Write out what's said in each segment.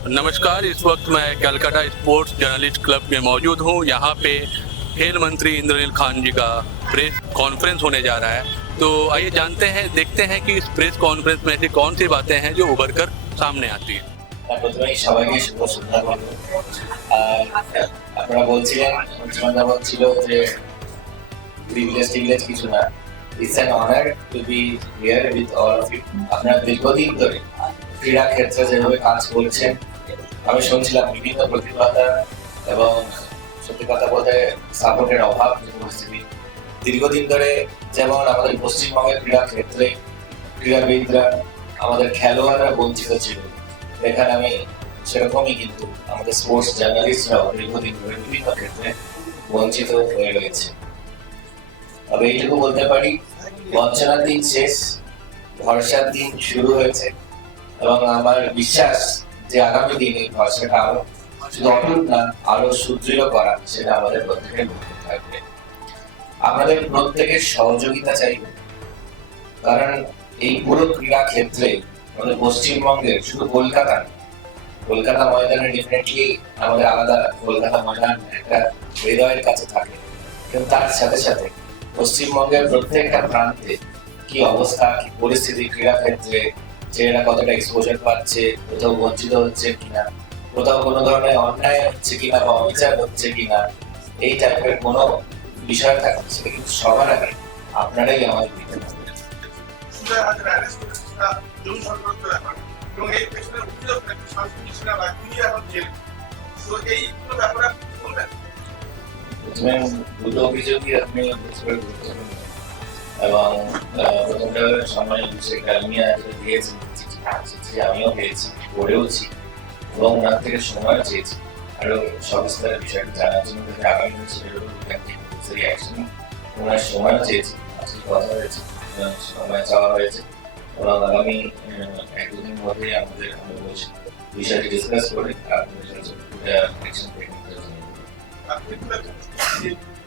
नमस्कार। इस वक्त मैं कलकत्ता स्पोर्ट्स जर्नलिस्ट क्लब में मौजूद हूँ। यहाँ पे खेल मंत्री इंद्रनील खान जी का प्रेस कॉन्फ्रेंस होने जा रहा है। तो आइए जानते हैं, देखते हैं कि इस प्रेस कॉन्फ्रेंस में ऐसी कौन सी बातें हैं जो उभर कर सामने आती है। প্রথমেই সবাইকে শুভ সন্ধ্যা বলবো। আর আপনারা বলছিলেন, মুখ্যমন্ত্রী বলছিল যে প্রিভিলেজ কিছু না, it's an honour to be here with all of you. আপনারা দীর্ঘদিন ধরে ক্রীড়া ক্ষেত্রে যেভাবে কাজ করছেন, আমি শুনছিলাম বিভিন্ন প্রতিভাতা এবং সত্যি কথা বলতে সাপোর্টের অভাব যে পরিস্থিতি দীর্ঘদিন ধরে, যেমন আমাদের পশ্চিমবঙ্গের ক্রীড়া ক্ষেত্রে ক্রীড়াবিদরা, আমাদের খেলোয়াড়রা বঞ্চিত ছিল, এখানে আমি সেরকমই কিন্তু আমাদের স্পোর্টস জার্নালিস্টরাও দীর্ঘদিন ধরে বিভিন্ন ক্ষেত্রে বঞ্চিত হয়ে রয়েছে। তবে এইটুকু বলতে পারি, বঞ্চনার দিন শেষ, ভরসার দিন শুরু হয়েছে এবং আমার বিশ্বাস যে আগামী দিন এই ভরসাটা আরো শুধু অটুট না, আরো সুদৃঢ় করা, সেটা আমাদের প্রত্যেকের লক্ষ্য থাকবে। আপনাদের প্রত্যেকের সহযোগিতা চাইবে, কারণ এই পুরো ক্রীড়া ক্ষেত্রে আমাদের পশ্চিমবঙ্গের শুধু কলকাতা ময়দানে ডেফিনেটলি আমাদের আলাদা, কলকাতা ময়দান একটা হৃদয়ের কাছে থাকে, কিন্তু তার সাথে সাথে পশ্চিমবঙ্গের প্রত্যেকটা প্রান্তে কি অবস্থা, কি পরিস্থিতি ক্রীড়া ক্ষেত্রে, ছেলেরা কতটা এক্সপোজার পাচ্ছে, কোথাও বঞ্চিত হচ্ছে কিনা, কোথাও কোনো ধরনের অন্যায় হচ্ছে কিনা বা অবিচার হচ্ছে কিনা, এই টাইপের কোনো বিষয় থাকে, সেটা কিন্তু সবার আগে আপনারাই আমাদের দিতে পারবেন। দুটো অভিযোগই আপনি এবং প্রথমটা সম্মানীয় বিষয় কালমিয়া দিয়েছেন, চিঠি আমিও পেয়েছি, পড়েওছি এবং ওনার থেকে সময় চেয়েছি আরো সবিস্তার বিষয়টা জানার জন্য, আগামী দিনে সেটা ওনার সময়ও চেয়েছি, আজকে কথা হয়েছে, সময় চাওয়া হয়েছে এবং আগামী এক দুদিন মধ্যে আমাদের বিষয়টি ডিসকাস করে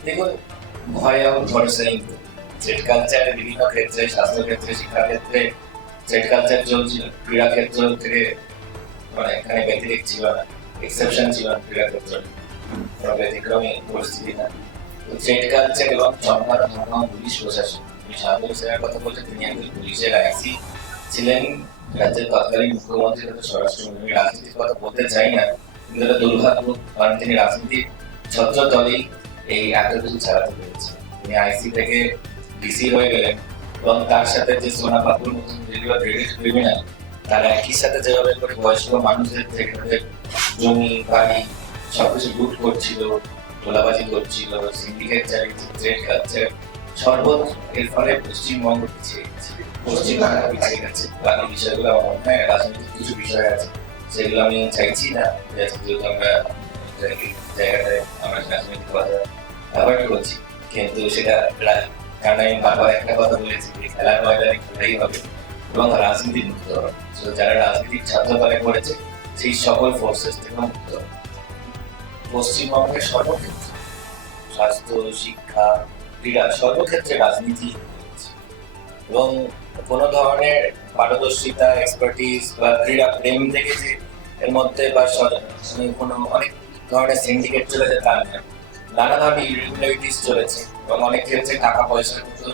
দেখুন, ভয় এবং ভরসাই থ্রেড কালচার বিভিন্ন ক্ষেত্রে, স্বাস্থ্য ক্ষেত্রে, শিক্ষা ক্ষেত্রে থ্রেড কালচার চলছিল, ক্রীড়া ক্ষেত্র থেকে মানে এখানে ব্যতিরেক ছিল না, এক্সেপশন ছিল না, ক্রীড়া ক্ষেত্রে কোনো ব্যতিক্রমী পরিস্থিতি না। থ্রেড কালচার এবং পুলিশ প্রশাসন, আমি সাধারণ সেনার কথা বলতে, তিনি একজন পুলিশের আইসি ছিলেন, রাজ্যের তৎকালীন মুখ্যমন্ত্রী তথা স্বরাষ্ট্রমন্ত্রী। রাজনীতির কথা বলতে চাই না, কিন্তু এটা দুর্ভাগ্য, কারণ তিনি রাজনীতির ছত্রতলেই এই এত কিছু চালাতে পেরেছে। তিনি আইসি থেকে ডিসি হয়ে গেলেন এবং তার সাথে যে সোনা পাপুর মতন যেগুলো গ্রেডেড ক্রিমিনাল, তারা একই সাথে যেভাবে করে বয়স্ক মানুষদের থেকে জমি বাড়ি সবকিছু লুট করছিল, তোলাবাজি করছিল, সিন্ডিকেট চালিয়েছে, ট্রেড কালচার সর্বত্র, এর ফলে পশ্চিমবঙ্গ পিছিয়ে গেছে, পশ্চিমবঙ্গ পিছিয়ে গেছে। বাকি বিষয়গুলো আমার মনে হয় রাজনৈতিক কিছু বিষয় আছে, সেগুলো আমি চাইছি না, যেহেতু আমরা জায়গাটায় আমরা রাজনৈতিক কথা অ্যাভয়েড করছি, কিন্তু সেটা কারণ আমি বারবার একটা কথা বলেছি যে খেলার ময়দানে খেলাই হবে এবং রাজনীতি মুক্ত হবে। যারা রাজনীতিক ছাত্রদলে করেছে সেই সকল ফোর্সেস থেকে মুক্ত হবে। পশ্চিমবঙ্গের সর্বক্ষেত্রে, স্বাস্থ্য, শিক্ষা, ক্রীড়া, সর্বক্ষেত্রে রাজনীতি এবং কোনো ধরনের পারদর্শিতা, এক্সপার্টিস বা ক্রীড়া প্রেম থেকে যে এর মধ্যে বা কোনো অনেক ধরনের সিন্ডিকেট চলেছে তা নয়, নানা ধরনের ইরেগুলারিটিস চলেছে এবং অনেক ক্ষেত্রে টাকা পয়সার মতো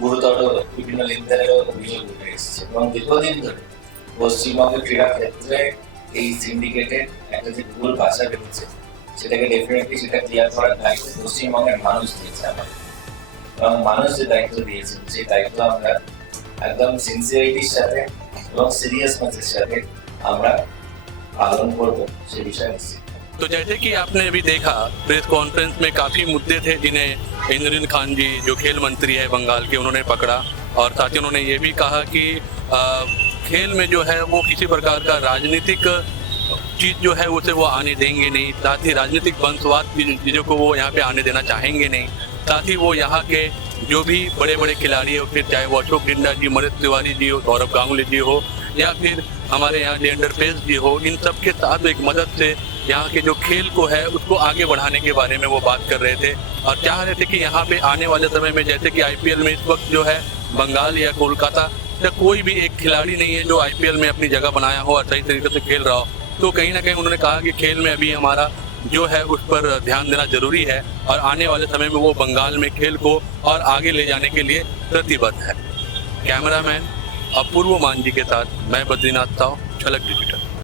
গুরুতর বিভিন্ন লেনদেনেরও অভিযোগ উঠে এসেছে এবং দীর্ঘদিন ধরে পশ্চিমবঙ্গের ক্রীড়া ক্ষেত্রে এই সিন্ডিকেটের একটা যে ভুল বাসা বেরিয়েছে, সেটাকে ডেফিনেটলি সেটা ক্লিয়ার করার দায়িত্ব পশ্চিমবঙ্গের মানুষ দিয়েছে আমার, এবং মানুষ যে দায়িত্ব দিয়েছেন সেই দায়িত্ব আমরা एकदम सिंसियरिटीर साथे और सीरियसनेस साथे আমরা पालन করব, সে বিষয়ে নিশ্চিত। तो जैसे कि आपने अभी देखा, प्रेस कॉन्फ्रेंस में काफ़ी मुद्दे थे जिन्हें इंद्रनील खान जी जो खेल मंत्री है बंगाल के, उन्होंने पकड़ा और साथ ही उन्होंने ये भी कहा कि खेल में जो है वो किसी प्रकार का राजनीतिक चीज़ जो है उसे वो आने देंगे नहीं, साथ ही राजनीतिक वंशवाद चीज़ों को वो यहाँ पे आने देना चाहेंगे नहीं। साथ ही वो यहाँ के जो भी बड़े बड़े खिलाड़ी हो, फिर चाहे वो अशोक डिंडा जी, मनोज तिवारी जी हो, सौरभ गांगुली जी हो, या फिर हमारे यहाँ लिएंडर पेस जी हो, इन सब के साथ एक मदद से यहाँ के जो खेल को है उसको आगे बढ़ाने के बारे में वो बात कर रहे थे और चाह रहे थे कि यहाँ पे आने वाले समय में, जैसे कि आईपीएल में इस वक्त जो है बंगाल या कोलकाता या कोई भी एक खिलाड़ी नहीं है जो आईपीएल में अपनी जगह बनाया हो और सही तरीके से खेल रहा हो, तो कहीं ना कहीं उन्होंने कहा कि खेल में अभी हमारा जो है उस पर ध्यान देना जरूरी है और आने वाले समय में वो बंगाल में खेल को और आगे ले जाने के लिए प्रतिबद्ध है। कैमरामैन अपूर्व मांझी के साथ मैं बद्रीनाथ साव, झलक डिजिटल।